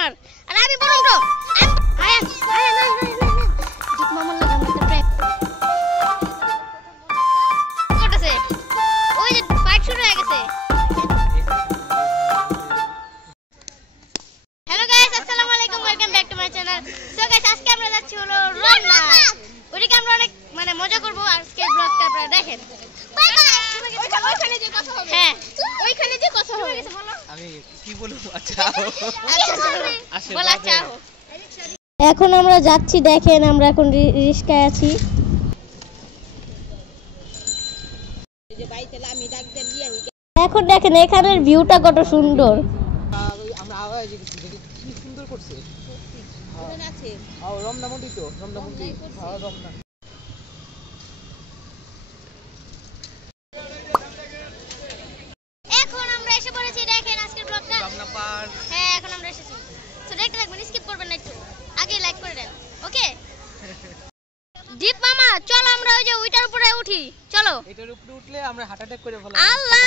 আমার আর আমি বলুন তো আয়ান আয়ান না দীপ মামার লাগে আমরা একটা প্র্যাঙ্ক করতেছে ওই যে ফাইট শুরু হয়ে গেছে হ্যালো গাইস আসসালামু আলাইকুম welcome back to my channel so guys আজকে আমরা যাচ্ছি হলো রমনা ওইদিকে আমরা অনেক মানে মজা করব আজকে ব্লগটা আপনারা দেখেন ওইখানে যে কথা হবে হ্যাঁ ওইখানে যে কথা হবে আমি কি বলবো আচ্ছা আচ্ছা বলা চাও এখন আমরা যাচ্ছি দেখেন আমরা এখন রিস্কায় আছি এই যে বাইতেলা আমি ডাক দেন এখন দেখেন এখানের ভিউটা কত সুন্দর আমরা আওয়াজ কি সুন্দর করছে ওখানে আছে রমনা মন্দির তো রমনা মন্দির রমনা এখন আমরা এসে পড়েছি দেখেন আজকের ব্লগটা রমনা পার্ক হ্যাঁ এখন আমরা এসেছি তো দেখতে থাকবেন স্কিপ করবেন না একটু আগে লাইক করে দেন ওকে দীপ মামা চলো আমরা ওই যে ওইটার উপরে উঠি চলো এটার উপরে উঠলে আমরা হার্ট অ্যাটাক করে ফেলব আল্লাহ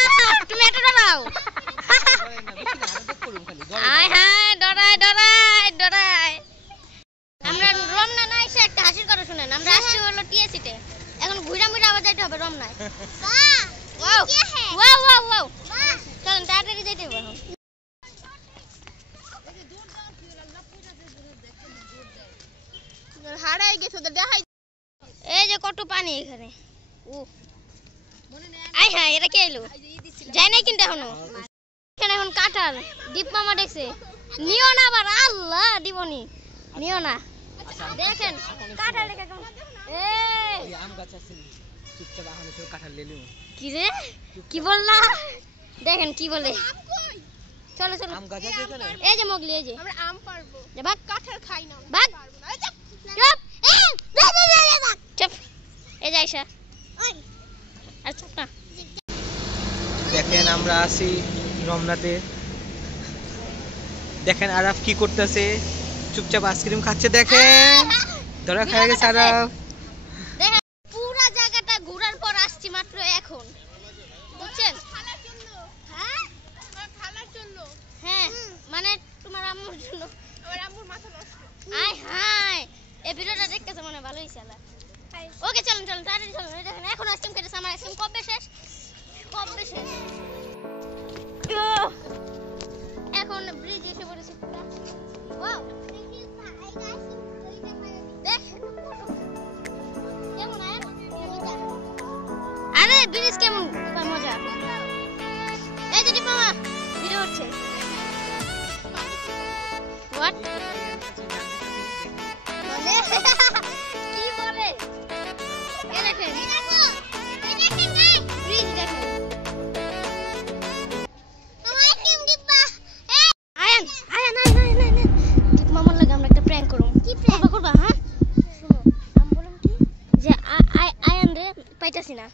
তুমি এটা দাঁড়াও আয় হায় ডরাই ডরাই ডরাই আমরা রমনা না এসে একটা হাসির কথা শুনেন আমরা আসছি হলো টিএসিতে এখন ঘুরা মুড়া আবার যাইতে হবে রমনায় ওয়াও ওয়াও ওয়াও ওয়াও চলেন তাড়াতাড়ি যাইতে হবে এখন হারাই গেছে তো দেখাই এই যে কত পানি এখানে ও আয় হ্যাঁ এটা কে এলো যাই নাই কিন্তু এখনো এখানে এখন কাঁঠাল দীপ মামা দেখছে নিও না আবার আল্লাহ দিবনি নিও না দেখেন কাঁঠাল দেখে কেমন এই আম গাছ আছে চুপচাপ আহানে সব কাঁঠাল লেলিও কি রে কি বললা দেখেন কি বলে চলো চলো আম গাছ আছে এখানে এই যে মগলি এই যে আমরা আম পারবো যা ভাগ কাঁঠাল খাই না ভাগ চুপ চুপ এই যে আয়শা আর চুপ না দেখেন আমরা আছি রমনাতে দেখেন আরাফ কি করতেছে চুপচাপ আইসক্রিম খাচ্ছে দেখেন ধরা খায় গেছে আরাফ দেখেন পুরো জায়গাটা ঘোরার পর আসছি মাত্র এখন বুঝছেন খালার জন্য হ্যাঁ আমার খালার জন্য হ্যাঁ মানে তোমার আম্মুর জন্য আমার আম্মুর মাথা নষ্ট আয় হায় এই ভিডিওটা দেখতেছে মনে ভালো হইছে আলা ওকে চলুন চলুন তাড়াতাড়ি চলুন এই দেখেন এখন আইসক্রিম খেতেছে আমার আইসক্রিম কবে শেষ এখন ব্রিজ এসে পড়েছে পুরো ওয়াও দেখেন কেমন আরে ব্রিজ কেমন মজা এই যে দীপ মামা ভিডিও হচ্ছে হোয়াট বলে কি বলে এই দেখেন ব্রিজ দেখেন আয়ান আয়ান আয়ান আয়ান আয়ান দীপ মামার লাগে আমরা একটা প্র্যাঙ্ক করব কি প্র্যাঙ্ক করবা হ্যাঁ শুনো আমি বললাম কি যে আয়ান রে পাইতাছি না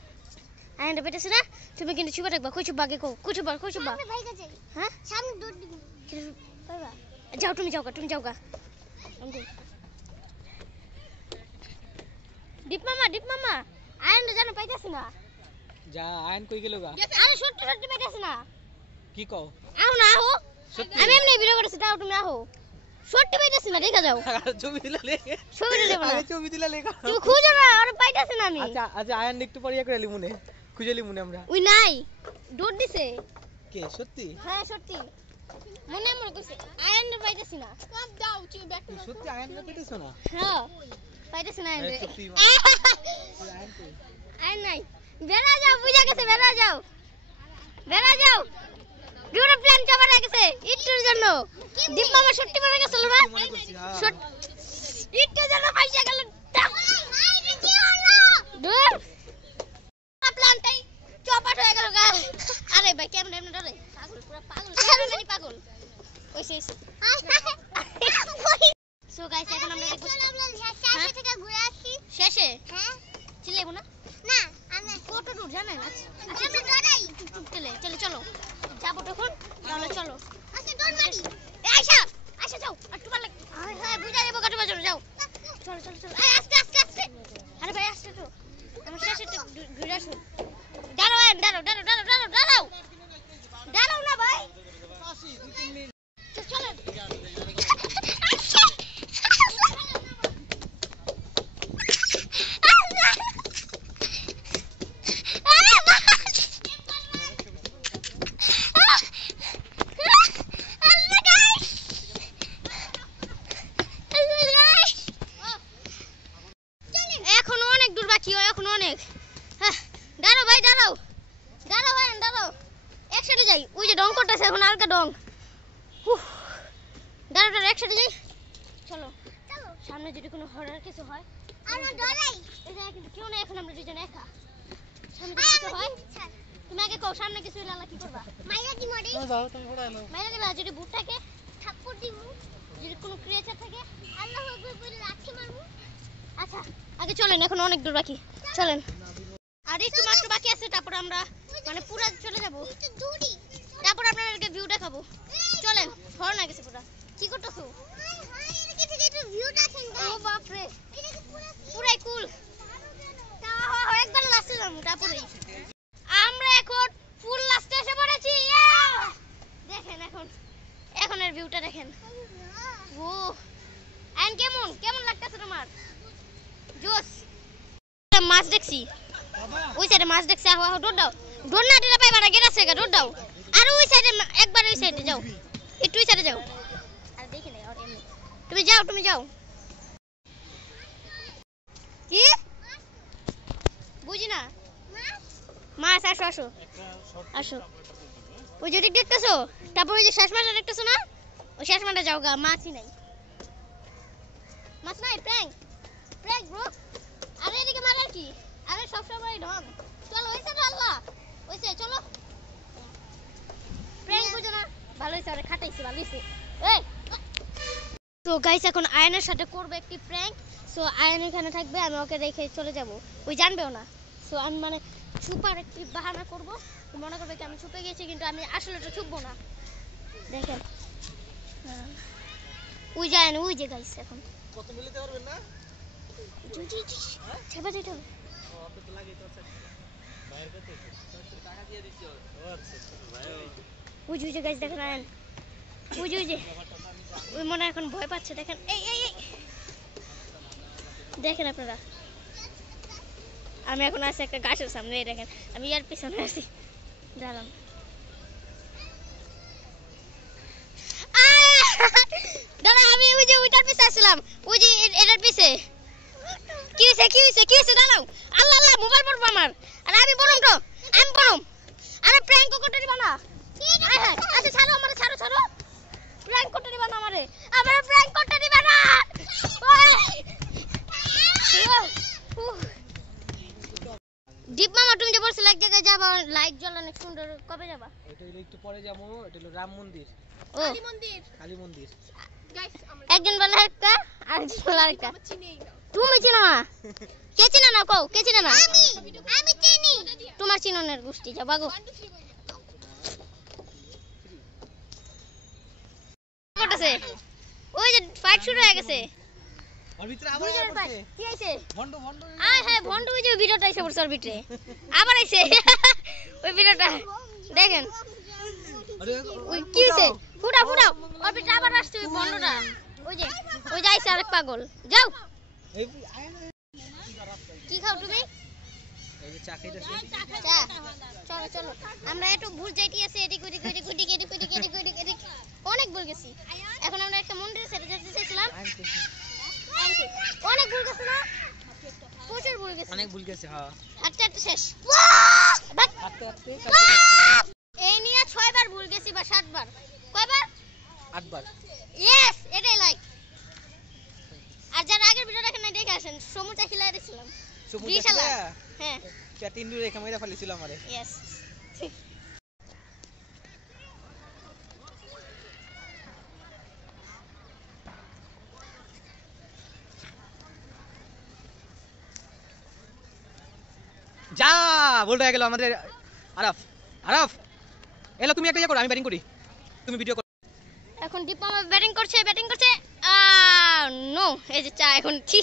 আয়ান রে পাইতাছি না তুমি কিন্তু চুপা থাকবা কই চুপা আগে কও কই চুপা আমি ভাইগা যাই হ্যাঁ সামনে দৌড় দিব পাইবা যাও তুমি যাও গা দীপ মামা আয়ান রে জানো পাইতাছি না যা আয়ন কই গেল গা আরে সত্যি সত্যি পাইতাছি না কি কও আহো না আহো সত্যি আমি এমনি ভিডিও করতেছি তাও তুমি আহো সত্যি পাইতাছি না দেখা যাও ছবি দিলা লে ছবিটা দেব না আরে ছবি দিলা লে তুমি খুঁজো না আর পাইতাছি না আমি আচ্ছা আচ্ছা আয়ন একটু পরে করে লিমুনে খুঁজে লিমুনে আমরা ওই নাই দৌড় দিছে কে সত্যি হ্যাঁ সত্যি মনে কইছে আয়ান রে পাইতাছি না সব দাও চুই ব্যাক তুই সত্যি আয়ন রে পেতেছ না হ্যাঁ পাইতাছি না আয়ান রে সত্যি আয়ন কই আয়ান নাই বেরা যাও বুঝা গেছে বেরা যাও পুরো প্ল্যান চাপা গেছে ইট্টুর জন্য দীপ মামা সত্যি মারা গেছিল না মনে করছি হ্যাঁ ইট্টুর জন্য পয়সা গেল দূর প্ল্যানটাই চপাট হয়ে গেল গা আরে ভাই কেমন এমন ডরে পাগল পাগল ওইসে সো গাইস এখন আমরা শেষে থেকে ঘুরে আসছি শেষে হ্যাঁ চিল্লাইবো না না আমি কত দূর জানেন আমি ডরাই চলো যাবো তখন তাহলে চলো আচ্ছা দৌড় মারি আয়শা যাও আর তোমার লাগে হ্যাঁ বুঝা যাবো কত বাজে যাও চলো এই আস্তে আরে ভাই আস্তে তো আমরা শেষে তো ঘুরে আসুন দাঁড়াও না ভাই চলো একসাথে যাই চলো সামনে যদি কোনো হরর কিছু হয় আমরা ডরাই এটা কিন্তু কেউ না এখন আমরা দুজন একা সামনে যদি কিছু হয় তুমি আগে কও সামনে কিছু হলে আল্লাহ কি করবা মাইরা দি মরি যাও তুমি পড়াইলো মাইরা দিবা যদি ভূত থাকে থাপ্পড় দিমু যদি কোনো ক্রিয়েচার থাকে আল্লাহু আকবার বলে লাঠি মারমু আচ্ছা আগে চলেন এখন অনেক দূর বাকি চলেন আর একটু মাত্র বাকি আছে তারপর আমরা মানে পুরো চলে যাব একটু দূরি তারপর আপনাদেরকে ভিউ দেখাবো চলেন হর না গেছে পুরো কি করতেছো হাই হাই এদিকে থেকে একটু ভিউ দেখেন ও গাইস বাপ রে এদিকে পুরো পুরাই কুল তা একবার লাস্টে যাবো তারপরেই আমরা এখন ফুল লাস্টে এসে পড়েছি দেখেন এখন এর ভিউটা দেখেন ও এন্ড কেমন কেমন লাগতেছে তোমার জোস মাছ দেখছি ওই সাইডে মাছ দেখছি আহ দৌড় দাও দৌড় না দিলে পাইবা না গেট আছে দৌড় দাও আর ওই সাইডে একবার ওই সাইডে যাও একটু ওই সাইডে যাও আর দেখি না আর এমনি তুমি যাও কি বুঝি না মাছ আসো ওই যদি দেখতেছো তারপর ওই যে শেষ মাছটা দেখতেছো না ওই শেষ মাছটা যাও গা মাছই নাই মাছ নাই প্র্যাঙ্ক ব্রো আরে এদিকে মারার কি আরে সব সময় ঢং চলো ওই সাইডে আল্লাহ ওই সাইডে চলো প্র্যাঙ্ক বুঝো না ভালো হইছে আরে খাটাইছি ভালো হইছে এই তো গাইস এখন আয়নের সাথে করব একটি প্র্যাঙ্ক সো আয়ন এখানে থাকবে আমি ওকে রেখে চলে যাব ওই জানবেও না সো আমি মানে সুপার একটি বাহানা করব মনে করবে কি আমি ছুপে গেছি কিন্তু আমি আসলে তো ছুপবো না দেখেন ওই যায় না ওই যে গাইস এখন কত মিলিতে পারবেন না ছেপে দিতে হবে ও আপনি তো লাগে তো আচ্ছা বাইরে কত টাকা দিয়ে দিছি ও আচ্ছা ভাই ওই যে গাইস দেখেন আয়ন ওই যে ওই মনে এখন ভয় পাচ্ছে দেখেন এই দেখেন আপনারা আমি এখন আছি একটা গাছের সামনে এই দেখেন আমি ইয়ার পিছনে আছি দাঁড়ান দাঁড়া আমি ওই যে ওইটার পিছে আসলাম ওই যে এটার পিছে কি হইছে দাঁড়াও আল্লাহ মোবাইল পড়বো আমার আর আমি বলুম আরে প্র্যাঙ্ক করতে দিবা না আচ্ছা ছাড়ো আমারে ছাড়ো প্র্যাঙ্ক করতে দিবা না আমারে প্র্যাঙ্ক করতে দিবা না দীপ মামা তুমি যে বলছিলে এক জায়গায় যাবা লাইট জ্বলে অনেক সুন্দর কবে যাবা এটা হলো একটু পরে যাবো এটা হলো রাম মন্দির ও কালী মন্দির গাইস আমরা একজন বলে একটা আরেকজন বলে আরেকটা তুমি চিনো না কে চিনো না কও কে চিনো না আমি চিনি তোমার চিননের গোষ্ঠী যাবা গো করতেছে ওই যে ফাইট শুরু হয়ে গেছে আর ভিতরে আবার বুঝতে পাই পড়ছে কি হইছে ভন্ড আয় হ্যাঁ ভন্ডু ওই যে ভিডিওটা এসে পড়ছে ওর ভিতরে আবার আইছে ওই ভিডিওটা দেখেন আরে ওই কি হইছে ফুটাও ওর ভিতরে আবার আসছে ওই ভন্ডুটা ওই যে আইছে আরেক পাগল যাও এই আয় না কি খাও তুমি এই যে চা খাইতেছি চা চলো আমরা একটু ভুল যাইতে আছে এদিক অনেক ভুল গেছি এখন আমরা একটা মন্দিরে সেটা যেতে চাইছিলাম অনেক ভুল গেছে না প্রচুর ভুল গেছে অনেক ভুল গেছে হ্যাঁ হাঁটতে শেষ হাঁটতে এই নিয়ে 6 বার ভুল গেছি বা 7 বার কয়বার 8 বার ইয়েস এটাই লাইক আর যারা আগের ভিডিও দেখেন না দেখে আসেন সমুচা খিলাই দিছিলাম বিশালা হ্যাঁ তিন রেখা মেরা ফেলেছিল আমারে ইয়েস যা বলতে গেল আমাদের আরাফ এলো তুমি একটা ইয়ে করো আমি ব্যাটিং করি তুমি ভিডিও করো এখন দীপ মামা ব্যাটিং করছে নো এই যে চা এখন কি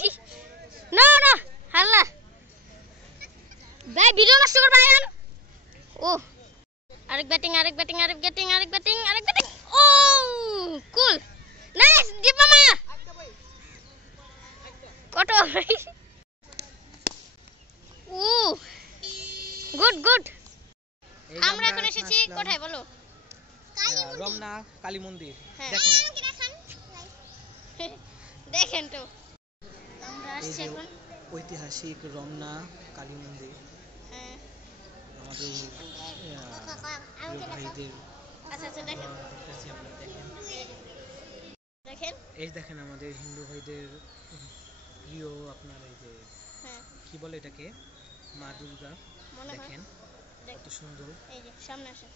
না হাল্লা ভাই ভিডিও নষ্ট করবা এখন ও আরেক ব্যাটিং ও কুল নাইস দীপ মামা কত ও গুড আমরা এখন এসেছি কোথায় বলো রমনা কালী মন্দির হ্যাঁ। দেখেন দেখেন তো আমরা আসছি এখন ঐতিহাসিক রমনা কালী মন্দির হ্যাঁ আমাদের ভাইদের আচ্ছা দেখেন দেখতেছি আমরা দেখেন দেখেন এই দেখেন আমাদের হিন্দু ভাইদের প্রিয় আপনার এই যে হ্যাঁ কি বলে এটাকে মা দুর্গা মনে হয় দেখেন দেখ কত সুন্দর। এই যে সামনে আসেন।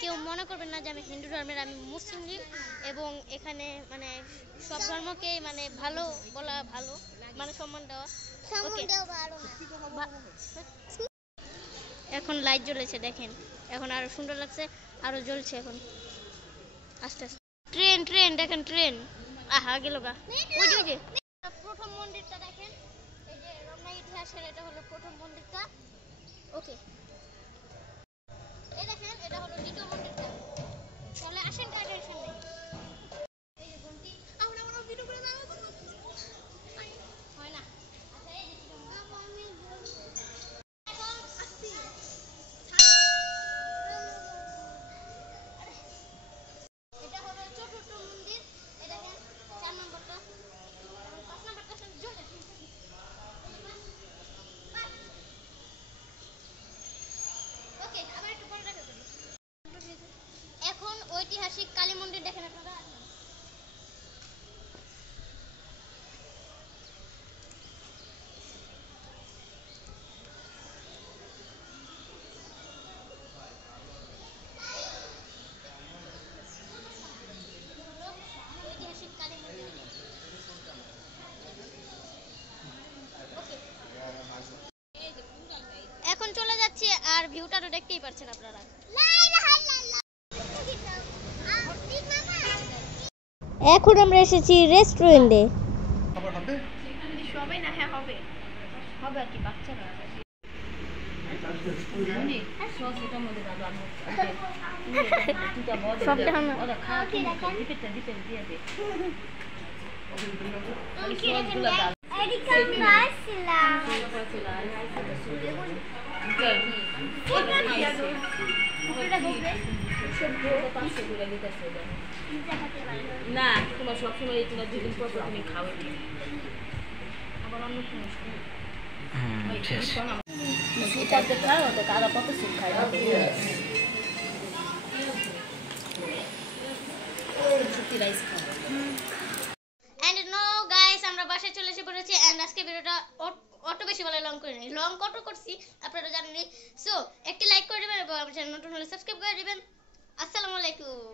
কেউ মনে করবেন না যে আমি হিন্দু ধর্মের, আমি মুসলিম লীগ, এবং এখানে মানে সব ধর্মকে মানে ভালো বলা, ভালো মানে সম্মান দেওয়া। ওকে, এখন লাইট জ্বলেছে দেখেন, এখন আরো সুন্দর লাগছে, আরো জ্বলছে এখন আস্তে আস্তে। ট্রেন ট্রেন দেখেন, ট্রেন আহা গেল গা। ওই যে ওই যে প্রথম মন্দিরটা দেখেন, এই যে রমনা ইতিহাসের এটা হলো প্রথম মন্দিরটা। ওকে, এই দেখেন এটা হলো দ্বিতীয় মন্দিরটা। তাহলে আসেন, কার টেনশন নেই। এই যে ঘন্টি, আমরা ভিডিও করে নাও হয় না। আচ্ছা এই যে আমি এখন আসছি। এটা হলো চতুর্থ মন্দির, এই দেখেন 4 নম্বরটা এবং 5 নম্বরটা জোরে। ওকে, আবার একটু পরে দেখা করি। এখন ঐতিহাসিক কালী মন্দির দেখেন আপনারা। ঐতিহাসিক কালী মন্দির। ওকে, এখন চলে যাচ্ছি, আর ভিউটা তো দেখতেই পাচ্ছেন আপনারা। এখন আমরা এসেছি রেস্টুরেন্টে। সবাই না, হ্যাঁ হবে হবে আর কি, বাচ্চারা না তোমার সবসময় তোমার 2 দিন পর তুমি খাও আবার অন্য কোনো তারা কত সুখ খায়। এন্ড নো গাইস, আমরা বাসায় চলে এসে পড়েছি। এন্ড আজকে ভিডিওটা অত বেশি বলে লং করে নিই, লং কত করছি আপনারা জানেনই। সো একটি লাইক করে দিবেন এবং আমার চ্যানেল নতুন হলে সাবস্ক্রাইব করে দিবেন। আসসালামু আলাইকুম।